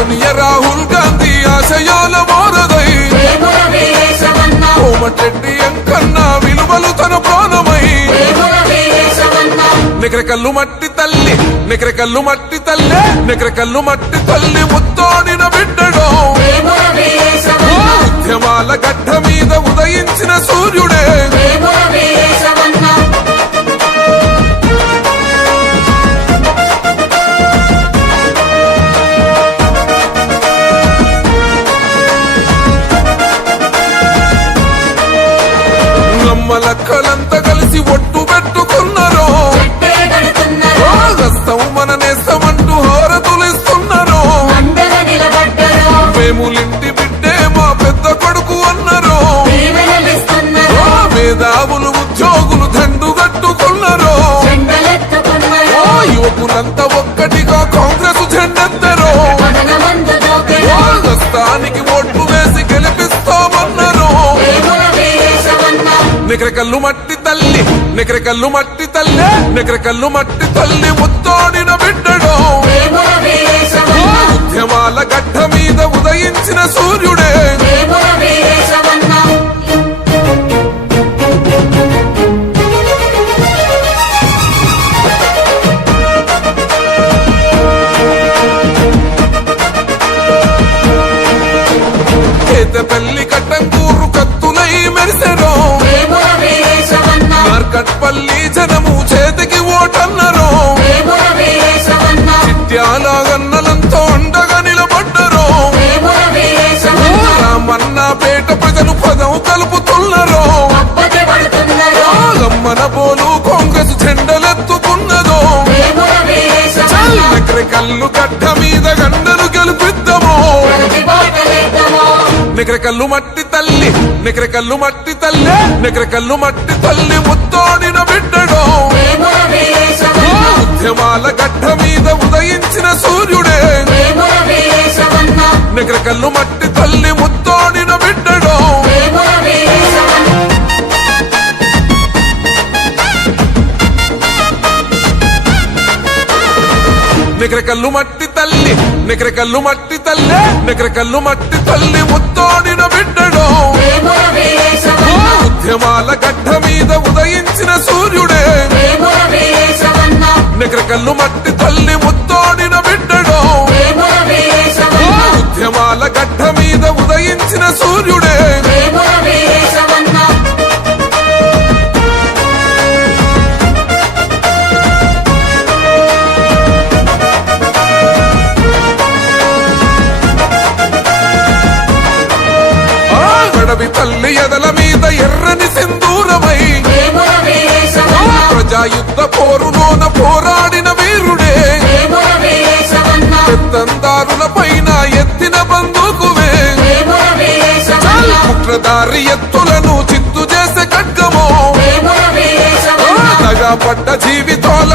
సోనియా రాహుల్ గాంధీ ఆశయాల వారధై కోమటిరెడ్డి ఎంకన్నా విలువలు తన ప్రాణమై నికరకల్లు మట్టి తల్లి నికరకల్లు మట్టి తల్లి నికరకల్లు మట్టి తల్లి ముత్తోడిన బిడ్డడో ఉద్యమాల గడ్డ మీద ఉదయించిన సూర్యుడే లక్కలంతా కలిసి ఒట్టు పెట్టుకున్నారు హస్తం మన నేస్తమంటూ హారతులిస్తున్నారు వేములింటి బిడ్డే మా పెద్ద కొడుకు అన్నారు మేధావులు ఉద్యోగులు దండు కట్టుకున్నారు యువకులంతా ఒక్కటిగా కాంగ్రెస్ జెండెత్తరు హస్తానికి ఓట్లు వేసి గెలిపిస్తామన్నారు నికరకల్లు మట్టి తల్లి నికరకల్లు మట్టి తల్లి నికరకల్లు మట్టి తల్లి ముత్తోడిన బిడ్డడో ఉద్యమాల గడ్డ మీద ఉదయించిన సూర్యుడే కేతపల్లి కట్టంగూరు కత్తులై మెరిసెరో కట్పల్లి జనము చేతికి ఓటన్నరు చిట్యాల గన్నలంతో అండగా నిలబడ్డరు రామన్న పేట ప్రజలు పదం కలుపుతున్నారు గమ్మన పోలు కాంగ్రెస్ జెండలెత్తుకున్నదో నికరకల్లు గడ్డ మీద గండలు గెలిపిద్దాము నికరకల్లు మట్టి తల్లి నికరకల్లు మట్టి తల్లి నికరకల్లు మట్టి తల్లి ముత్తోడిన బిడ్డడో ఉద్యమాల గడ్డ మీద ఉదయించిన సూర్యుడే నికరకల్లు మట్టి తల్లి ముత్తోడిన బిడ్డడో నికరకల్లు మట్టి తల్లి నికరకల్లు మట్టి తల్లి నికరకల్లు మట్టి తల్లి ముత్తోడిన బిడ్డడో ఉద్యమాల గడ్డ మీద ఉదయించిన సూర్యుడే నికరకల్లు మట్టి తల్లి ముత్తోడిన బిడ్డడో ఉద్యమాల గడ్డ మీద ఉదయించిన సూర్యుడే తల్లి ఎదల మీద ఎర్రని సింధూరమై ప్రజాయుద్ధ పోరులోన పోరాడిన వీరుడే పెత్తందారుల పైన ఎత్తిన బందూకువే కుట్రదారి ఎత్తులను చిత్తు చేసే ఖడ్గమో పడ్డ జీవితాల